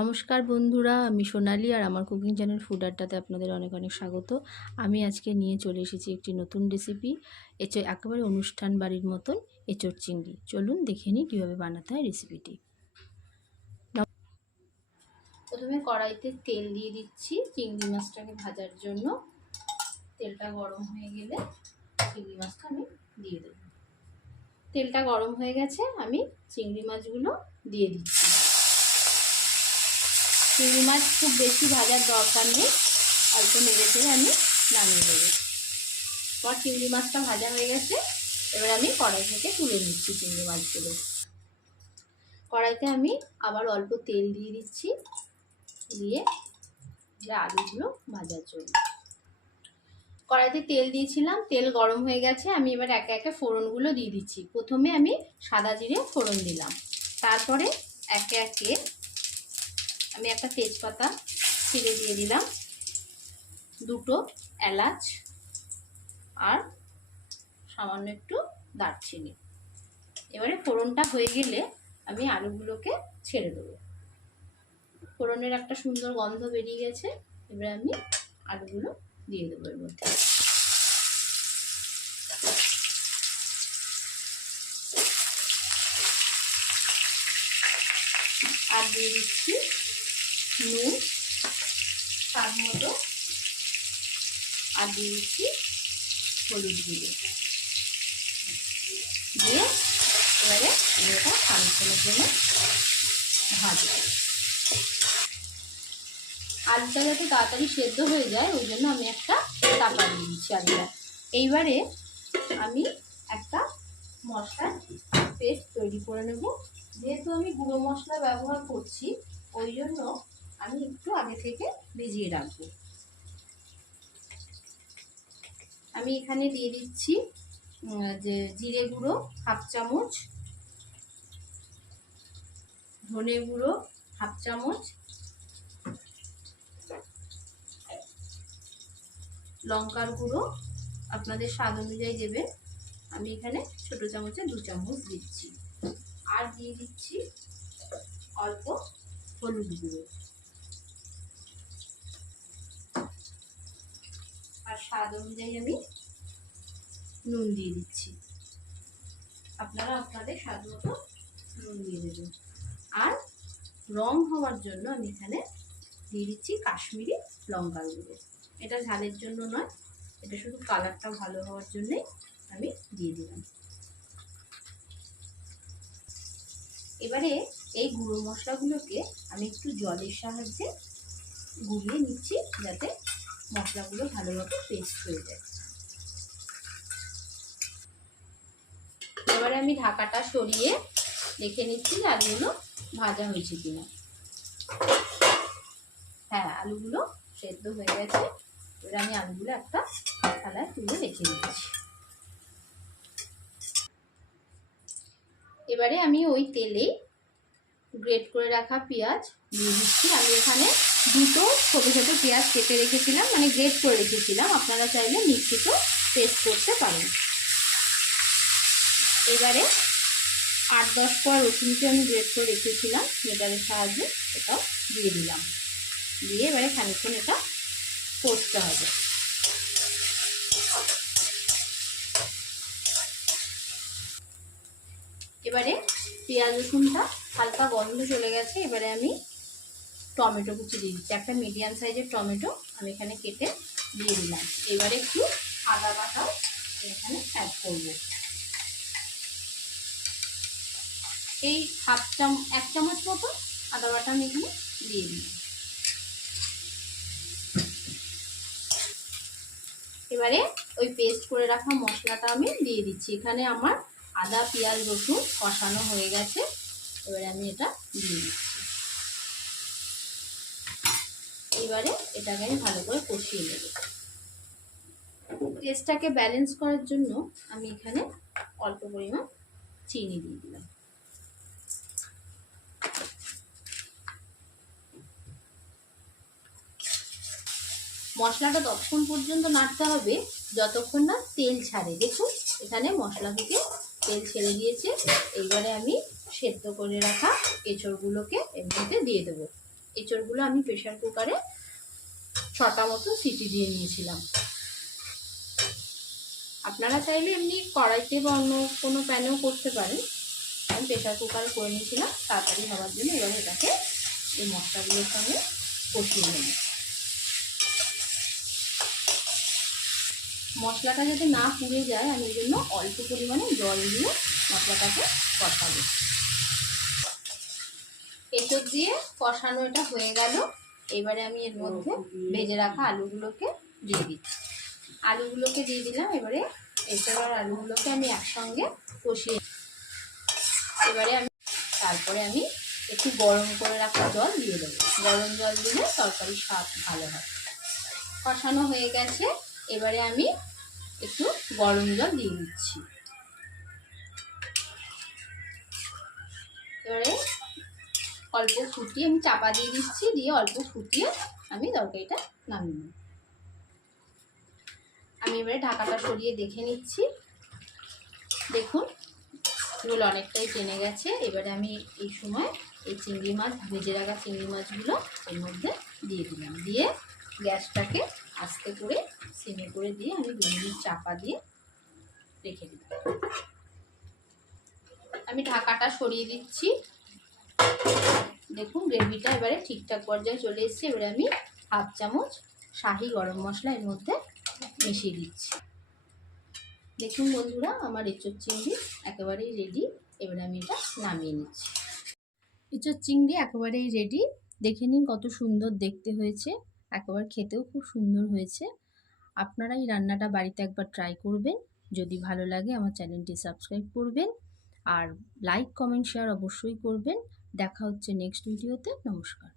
নমস্কার বন্ধুরা, আমি সোনালি আর আমার কুকিং চ্যানেল ফুড আড্ডাতে আপনাদের অনেক অনেক স্বাগত। আমি আজকে নিয়ে চলে এসেছি একটি নতুন রেসিপি, একেবারে অনুষ্ঠান বাড়ির মতন এঁচোড় চিংড়ি। চলুন দেখে নিই কীভাবে বানাতে হয় রেসিপিটি। প্রথমে কড়াইতে তেল দিয়ে দিচ্ছি চিংড়ি মাছটাকে ভাজার জন্য। তেলটা গরম হয়ে গেলে চিংড়ি মাছটা আমি দিয়ে দেব। তেলটা গরম হয়ে গেছে, আমি চিংড়ি মাছগুলো দিয়ে দিচ্ছি। চিংড়ি মাছ খুব বেশি ভাজার দরকার নেই, অল্প নেড়ে চেড়ে আমি নামিয়ে দেবো। আমার চিংড়ি মাছটা ভাজা হয়ে গেছে, এবার আমি কড়াই থেকে তুলে নিচ্ছি চিংড়ি মাছগুলো। কড়াইতে আমি আবার অল্প তেল দিয়ে দিচ্ছি, দিয়ে আলুগুলো ভাজার জন্য। কড়াইতে তেল দিয়েছিলাম, তেল গরম হয়ে গেছে, আমি এবার একে একে ফোড়নগুলো দিয়ে দিচ্ছি। প্রথমে আমি সাদা জিরে ফোড়ন দিলাম, তারপরে একে একে আমি একটা তেজপাতা ছিঁড়ে দিয়ে দিলাম, দুটো এলাচ আর সামান্য একটু দারচিনি। এবারে ফোড়নটা হয়ে গেলে আমি আলুগুলোকে ছেড়ে দেবো। ফোড়নের একটা সুন্দর গন্ধ বেরিয়ে গেছে, এবারে আমি আলুগুলো দিয়ে দেবো এর মধ্যে। আর দিয়ে দিচ্ছি নুন স্বাদ মতো, আর দিয়ে দিচ্ছি হলুদ গুঁড়ো দিয়ে এবারে আমি এটা খানিকক্ষণের জন্য ভাজবো। আলুটা যাতে তাড়াতাড়ি সেদ্ধ হয়ে যায় ওই জন্য আমি একটা চাপা দিয়ে দিচ্ছি আলুটা। এইবারে আমি একটা মশলার পেস্ট তৈরি করে নেব। যেহেতু আমি গুঁড়ো মশলা ব্যবহার করছি ওই জন্য আমি একটু আগে থেকে ভিজিয়ে রাখবো। আমি এখানে দিয়ে দিচ্ছি যে জিরে গুঁড়ো হাফ চামচ, ধনে গুঁড়ো হাফ চামচ, লঙ্কার গুঁড়ো আপনাদের স্বাদ অনুযায়ী দেবেন, আমি এখানে ছোট চামচে 2 চামচ দিচ্ছি। আর দিয়ে দিচ্ছি অল্প হলুদ গুঁড়ো, আর স্বাদ অনুযায়ী আমি নুন দিয়ে দিচ্ছি। আপনারা আপনাদের স্বাদ মতো নুন দিয়ে দেবেন। আর রং হওয়ার জন্য আমি এখানে দিয়ে দিচ্ছি কাশ্মীরি লঙ্কার গুঁড়ো। এটা ঝালের জন্য নয়, এটা শুধু কালারটা ভালো হওয়ার জন্যই আমি দিয়ে দিলাম। এবারে এই গুঁড়ো মশলাগুলোকে আমি একটু জলের সাহায্যে গুলিয়ে নিচ্ছি যাতে মশলাগুলো ভালোভাবে পেস্ট হয়ে যায়। এবারে আমি ঢাকাটা সরিয়ে দেখে নিচ্ছি যে আলুগুলো ভাজা হয়েছে কিনা। হ্যাঁ, আলুগুলো সেদ্ধ হয়ে গেছে। এবার আমি আলুগুলো একটা থালায় তুলে রেখে দিচ্ছি। এবারে আমি ওই তেলেই গ্রেট করে রাখা পেঁয়াজ দিয়ে দিচ্ছি। আমি এখানে দুটো ছোটো ছোটো পেঁয়াজ কেটে রেখেছিলাম, মানে গ্রেট করে রেখেছিলাম, আপনারা চাইলে মিক্সিতেও পেস্ট করতে পারেন। এবারে 8-10 কোয়া রসুনকে আমি গ্রেট করে রেখেছিলাম গ্রেটারের সাহায্যে, এটাও দিয়ে দিলাম। দিয়ে এবারে খানিকক্ষণ এটা কষতে হবে। এবারে পেঁয়াজ রসুনটা হালকা গন্ধ চলে গেছে, এবারে আমি টমেটো কুচি দিয়ে দিচ্ছি। একটা মিডিয়াম সাইজের টমেটো আমি এখানে কেটে দিয়ে দিলাম। এবারে একটু আদা বাটাও এখানে অ্যাড করব। এই 1 চামচ মতো আদা বাটা আমি এখানে দিয়ে দিলাম। এবারে ওই পেস্ট করে রাখা মশলাটা আমি দিয়ে দিচ্ছি। এখানে আমার আদা পেঁয়াজ রসুন কষানো হয়ে গেছে, এবারে আমি এটা দিয়ে দিচ্ছি। এবারে এটাকে আমি ভালো করে কষিয়ে নেব। টেস্টটাকে ব্যালেন্স করার জন্য আমি এখানে অল্প পরিমাণ চিনি দিয়ে দিলাম। মশলাটা ততক্ষণ পর্যন্ত নাড়তে হবে যতক্ষণ না তেল ছাড়ে। দেখুন এখানে মশলা থেকে তেল ছেড়ে দিয়েছে। এইবারে আমি সেদ্ধ করে রাখা এঁচোড়গুলোকে এর মধ্যে দিয়ে দেবো। এঁচড়গুলো আমি প্রেশার কুকারে 6টা মতো সিটি দিয়ে নিয়েছিলাম। আপনারা চাইলে এমনি কড়াইতে বা অন্য কোনো প্যানেও করতে পারেন। আমি প্রেশার কুকারে করে নিয়েছিলাম তাড়াতাড়ি হওয়ার জন্য। এবার এটাকে এই মশলাগুলোর সঙ্গে কষিয়ে নেব। মশলাটা যাতে না পুড়ে যায় আমি এই জন্য অল্প পরিমাণে জল দিয়ে মশলাটাকে কষাবো। এঁচড় দিয়ে কষানো এটা হয়ে গেল। এবারে আমি এর মধ্যে ভেজে রাখা আলুগুলোকে দিয়ে দিচ্ছি। আলুগুলোকে দিয়ে দিলাম। এবারে এঁচড় আর আলুগুলোকে আমি একসঙ্গে কষিয়ে, এবারে তারপরে আমি একটু গরম করে রাখা জল দিয়ে দেবো। গরম জল দিলে তরকারির স্বাদ ভালো হয়। কষানো হয়ে গেছে, এবারে আমি একটু গরম জল দিয়ে দিচ্ছি। এবারে অল্প ফুটিয়ে আমি চাপা দিয়ে দিচ্ছি, দিয়ে অল্প ফুটিয়ে আমি তরকারিটা নামিয়ে নেব। আমি এবারে ঢাকাটা সরিয়ে দেখে নিচ্ছি। দেখুন ঝোল অনেকটাই টেনে গেছে। এবারে আমি এই সময় এই চিংড়ি মাছ, ভেজে রাখা চিংড়ি মাছগুলো এর মধ্যে দিয়ে দিলাম। দিয়ে গ্যাসটাকে আস্তে করে সিমে করে দিয়ে আমি 2 মিনিট চাপা দিয়ে রেখে দিলাম। আমি ঢাকাটা সরিয়ে দিচ্ছি। দেখুন গ্রেভিটা এবারে ঠিকঠাক পর্যায়ে চলে এসেছে। এবারে আমি 1/2 চামচ শাহি গরম মশলা এর মধ্যে মিশিয়ে দিচ্ছি। দেখুন বন্ধুরা, আমার এঁচড় চিংড়ি একেবারেই রেডি। এবারে আমি এটা নামিয়ে নিচ্ছি। এঁচড় চিংড়ি একেবারেই রেডি। দেখে নিন কত সুন্দর দেখতে হয়েছে, একেবারে খেতেও খুব সুন্দর হয়েছে। আপনারা এই রান্নাটা বাড়িতে একবার ট্রাই করবেন। যদি ভালো লাগে আমার চ্যানেলটি সাবস্ক্রাইব করবেন, আর লাইক কমেন্ট শেয়ার অবশ্যই করবেন। দেখা হচ্ছে নেক্সট ভিডিওতে। নমস্কার।